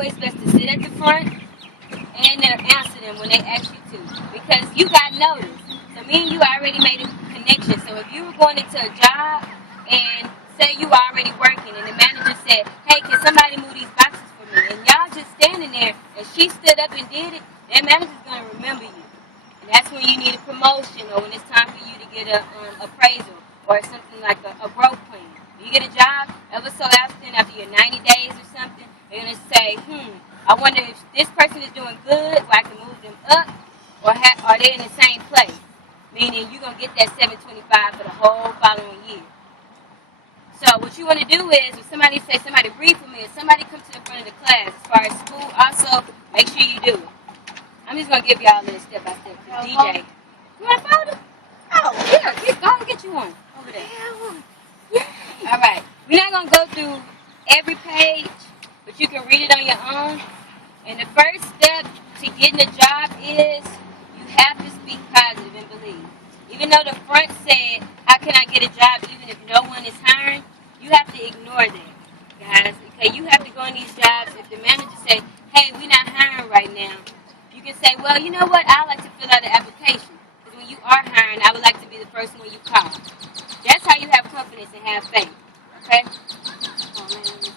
always best to sit at the front and answer them when they ask you to, because you got notice. So me and you already made a connection. So if you were going into a job and say you were already working and the manager said, hey, can somebody move these boxes for me? And y'all just standing there and she stood up and did it, that manager's going to remember you. And that's when you need a promotion or when it's time for you to get a appraisal or something like a growth plan. If you get a job, ever so often after your 90 days or something, they're going to say, I wonder if this person is doing good where I can move them up, or are they in the same place? Meaning you're going to get that $725 for the whole following year. So what you want to do is, if somebody says, somebody read for me, or somebody comes to the front of the class, as far as school, also, make sure you do it. I'm just going to give y'all a little step-by-step. DJ. You want a folder? Oh, yeah. Go and get you one over there. Yeah. All right. We're not going to go through every page, but you can read it on your own. And the first step to getting a job is you have to speak positive and believe. Even though the front said, how can I get a job even if no one is hiring, you have to ignore that, guys. Okay, you have to go in these jobs. If the manager says, hey, we're not hiring right now, you can say, well, you know what, I like to fill out an application. Because when you are hiring, I would like to be the first one you call. That's how you have confidence and have faith. Okay? Oh, man,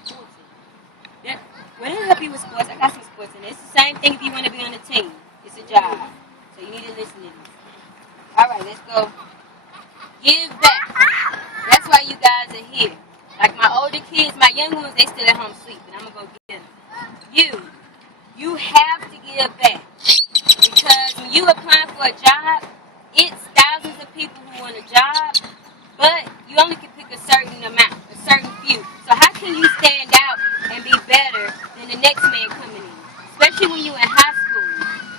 yeah. Well, it'll help you with sports. I got some sports in it. It's the same thing if you want to be on a team. It's a job. So you need to listen to this. All right, let's go. Give back. That's why you guys are here. Like my older kids, my young ones, they still at home sleeping. I'm going to go get them. You have to give back. Because when you apply for a job, it's thousands of people who want a job, but you only can pick a certain amount, a certain few. So how can you stand out and be better than the next man coming in? Especially when you're in high school.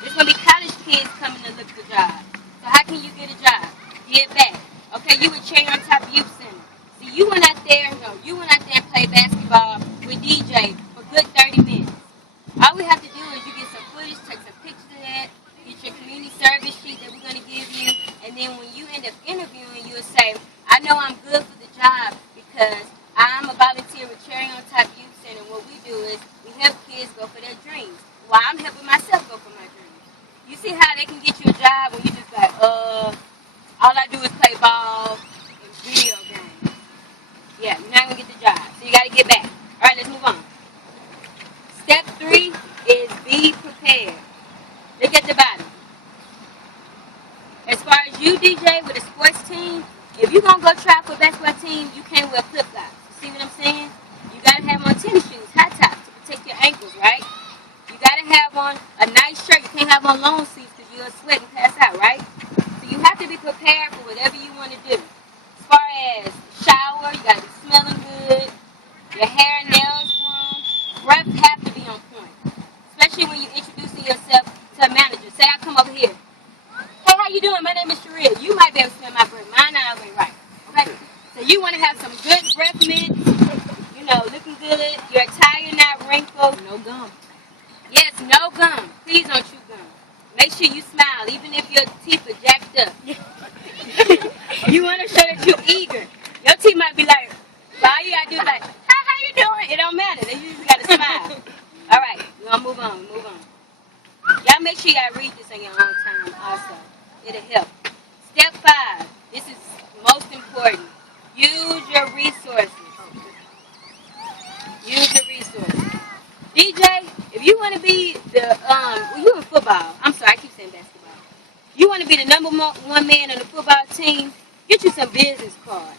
There's going to be college kids coming to look for jobs. So how can you get a job? Give back. Okay, you with CherrieOnTop Youth Center. See, you went out there and played basketball with DJ for good 30 minutes. All we have to do is you get some footage, take some pictures of that, get your community service sheet that we're going to give you, and then when you end up interviewing, you'll say, I know I'm good for the job because I'm a volunteer with CherrieOnTop Youth Center, and what we do is we help kids go for their dreams. Well, I'm helping myself go for my dreams. You see how they can get you a job when you just like, all I do is play ball and video games. Yeah, you're not going to get the job, so you got to get back. All right, let's move on. Step 3 is be prepared. Look at the bottom. As far as you, DJ, with a sports team, if you're going to go try for a basketball team, you can't wear flip-flops. See what I'm saying? You got to have on tennis shoes, high tops to protect your ankles, right? You got to have on a nice shirt. You can't have on long sleeves because you'll sweat and pass out, right? So you have to be prepared for whatever you want to do. As far as shower, you got to be smelling good. Your hair and nails groomed. Breath have to be on point. Especially when you're introducing yourself to a manager. Say I come over here. Hey, how you doing? My name is Sharea. You might be able to smell my breath. Mine not always right. Okay? So you want to have some good breath mint. You know, looking good. Your attire not wrinkled. No gum. Yes, no gum. Please don't chew gum. Make sure you smile, even if your teeth are jacked up. You want to show that you're eager. Your teeth might be like, all you got to do is like, hi, how you doing? It don't matter. They just got to smile. All right, we're going to move on. Y'all make sure y'all read this on your own time also. It'll help. Step 5. This is most important. Use your resources. DJ, if you want to be the, you in football. I'm sorry, I keep saying basketball. You want to be the number 1 man on the football team, get you some business cards.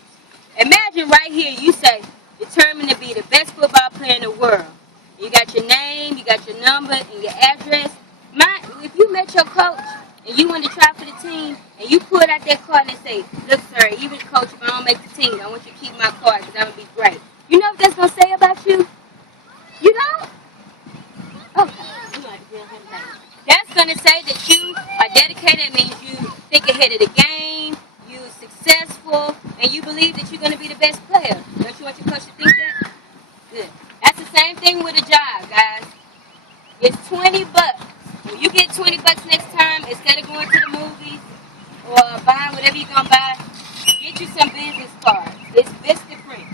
Imagine right here, you say, determined to be the best football player in the world. You got your name, you got your number, and your address. If you met your coach and you want to try for the team, and you pull out that card and say, look, sir, even coach, if I don't make the team, I want you to keep my card because I'm going to be great. You know what that's going to say about you? You know? Okay. That's going to say that you are dedicated. It means you think ahead of the game, you're successful, and you believe that you're going to be the best player. Don't you want your coach to think that? Good. That's the same thing with a job, guys. It's $20. When you get $20 next time, instead of going to the movies or buying whatever you're going to buy, get you some business cards. It's Vistaprint.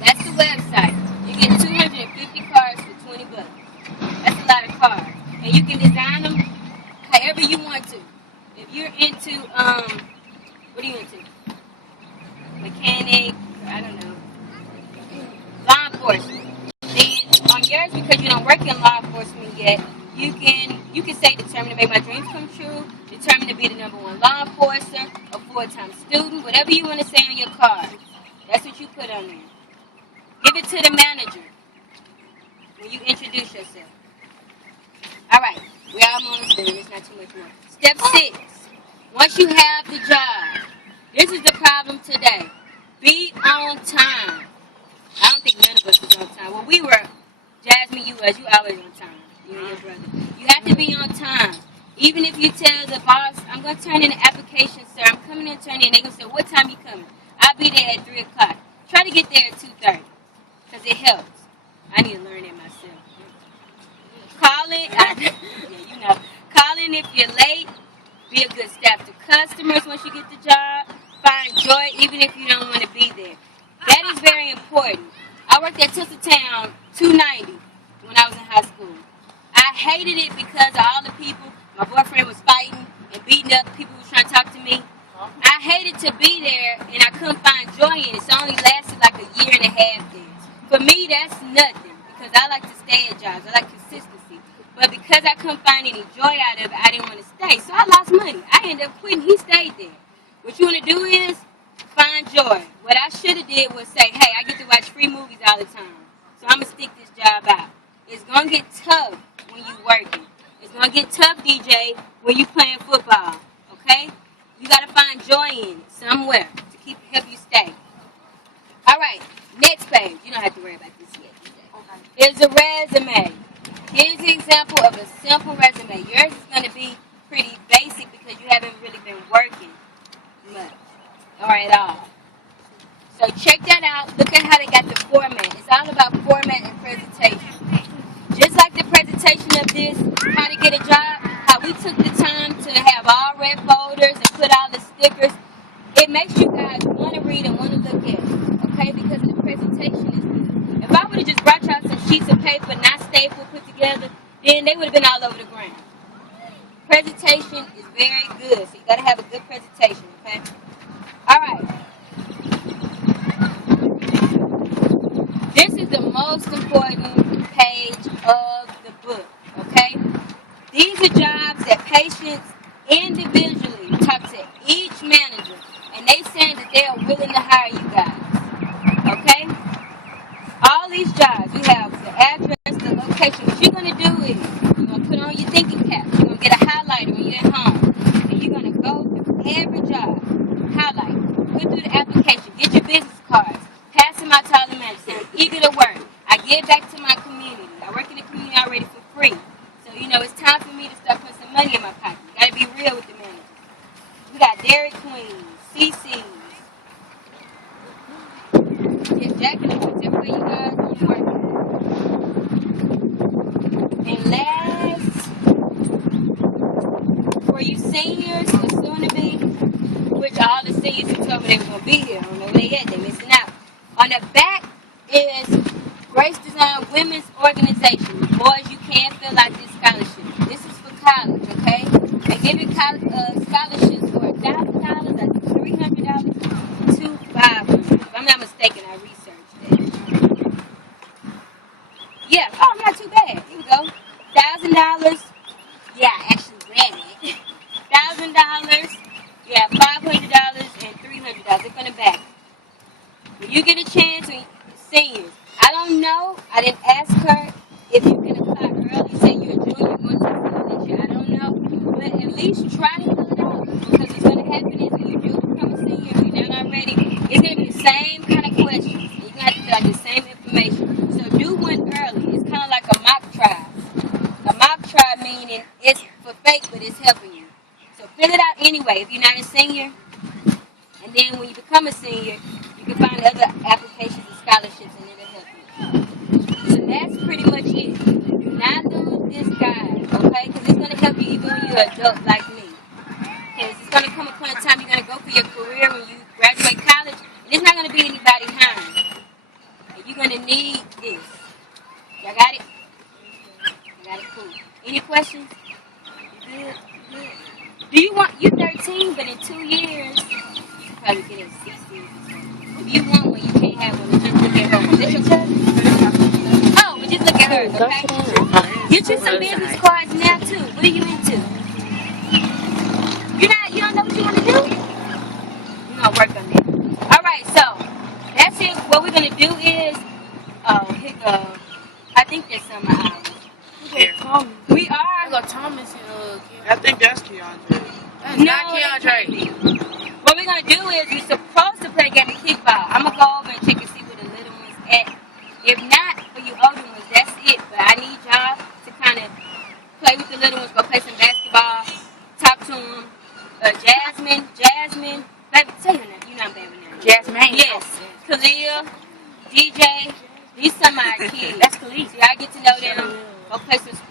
That's the website. You get 250 cards for $20. whatever you want to. If you're into, what are you into? Mechanic, I don't know, law enforcement. Then on yours, because you don't work in law enforcement yet, you can say determined to make my dreams come true, determined to be the #1 law enforcer, a full-time student, whatever you want to say on your card. That's what you put on there. Give it to the manager when you introduce yourself. All right, we're almost done. It's not too much more. Step 6. Once you have the job, this is the problem today. Be on time. I don't think none of us was on time. Well, we were. Jasmine, you was. You always on time. You and your brother. You have to be on time. Even if you tell the boss, I'm going to turn in an application, sir. I'm coming in to turn in. They're going to say, what time you coming? I'll be there at 3 o'clock. Try to get there at 2:30 because it helps. I need to learn it myself. Call in. Yeah, you know. Call in if you're late. Be a good staff to customers once you get the job. Find joy even if you don't want to be there. That is very important. I worked at Town 290 when I was in high school. I hated it because of all the people. My boyfriend was fighting and beating up people who was trying to talk to me. I hated to be there and I couldn't find joy in it. So it only lasted like a year and a half there. For me, that's nothing because I like to stay at jobs. I like consistency. But because I couldn't find any joy out of it, I didn't want to stay. So I lost money. I ended up quitting. He stayed there. What you want to do is find joy. What I should have did was say, hey, I get to watch free movies all the time. So I'm going to stick this job out. It's going to get tough when you working. It's going to get tough, DJ, when you playing football. Okay? You got to find joy in it somewhere to help you stay. All right. Next page. You don't have to worry about this yet, DJ. Is a resume. Here's an example of a simple resume. Yours is going to be pretty basic because you haven't really been working much or at all. So check that out. Look at how they got the format. It's all about format and presentation. Just like the presentation of this, how to get a job, how we took the time to have all red folders and put all the stickers, it makes you guys want to read and want to look at it, okay? Because the presentation is good. If I would have just brought y'all some sheets of paper, not stapled, put together, then they would have been all over the ground. Presentation is very good, so you got to have a good presentation, okay? All right. This is the most important page of the book, okay? These are jobs that patients individually talk to each manager, and they saying that they are willing to hire you guys, okay? All these jobs, you have the address, the location. What you're going to do is you're going to put on your thinking cap. You're going to get a highlighter when you're at home, and you're going to go through every job, highlight, go through the application, get your business cards, pass them out to all the managers. Eager to work. I give back to my community. I work in the community already for free. So, it's time for me to start putting some money in my pocket. You got to be real with the managers. We got Dairy Queen, CC's. Yeah, Jack and the Books. Everywhere you guys want to work. And last, for you seniors or soon to be, which all the seniors who told me they were going to be here, I don't know where they at, they're missing out. On the back is Grace Design Women's Organization. Boys, you can fill out this scholarship. This is for college, okay? They give you scholarships for $1,000, $300 to $500. If I'm not mistaken, I researched that. Yeah, not too bad. Here we go. $1,000. Yeah, I actually read it. $1,000. Yeah, $500 and $300. It's on the back. When you get a chance, seniors, I don't know. I didn't ask her if you can apply early. Say you're a junior going to school next year. I don't know. But at least try to fill it out. Because what's going to happen is when you do become a senior, if you're not already, it's going to be the same kind of questions. And you're going to have to fill out the same information. So do one early. It's kind of like a mock trial. A mock trial meaning it's for fake, but it's helping you. So fill it out anyway if you're not a senior. And then when you become a senior, you can find other applications and scholarships and it'll help you. So that's pretty much it. Do not lose this guide, okay? Because it's going to help you even when you're an adult like me. Because it's going to come a point in time you're going to go for your career when you graduate college, and there's not going to be anybody hiring. And you're going to need this. Y'all got it? You got it? Cool. Any questions? You good? Do you want, you 13, but in 2 years, you can probably get a 60 or something. If you want one, you can't have one. Just look at her. Is that your cousin? Oh, but just look at her, okay? Get you some business cards now, too. What are you into? You don't know what you want to do? We're going to work on that. All right, so that's it. What we're going to do is, pick a, I think there's some hours. Here. We are. I got Thomas and I think that's Keandre. That's No, not Keandre. What we're gonna do is we're supposed to play a game of kickball. I'm gonna go over and check and see where the little ones at. If not, for you older ones, that's it. But I need y'all to kind of play with the little ones. Go play some basketball. Talk to them. Jasmine, baby, say her name. You know I'm bad with names. Jasmine. Yes. Khalil, DJ. These some of my kids. That's Khalil. See, I get to know them. Go play some sports.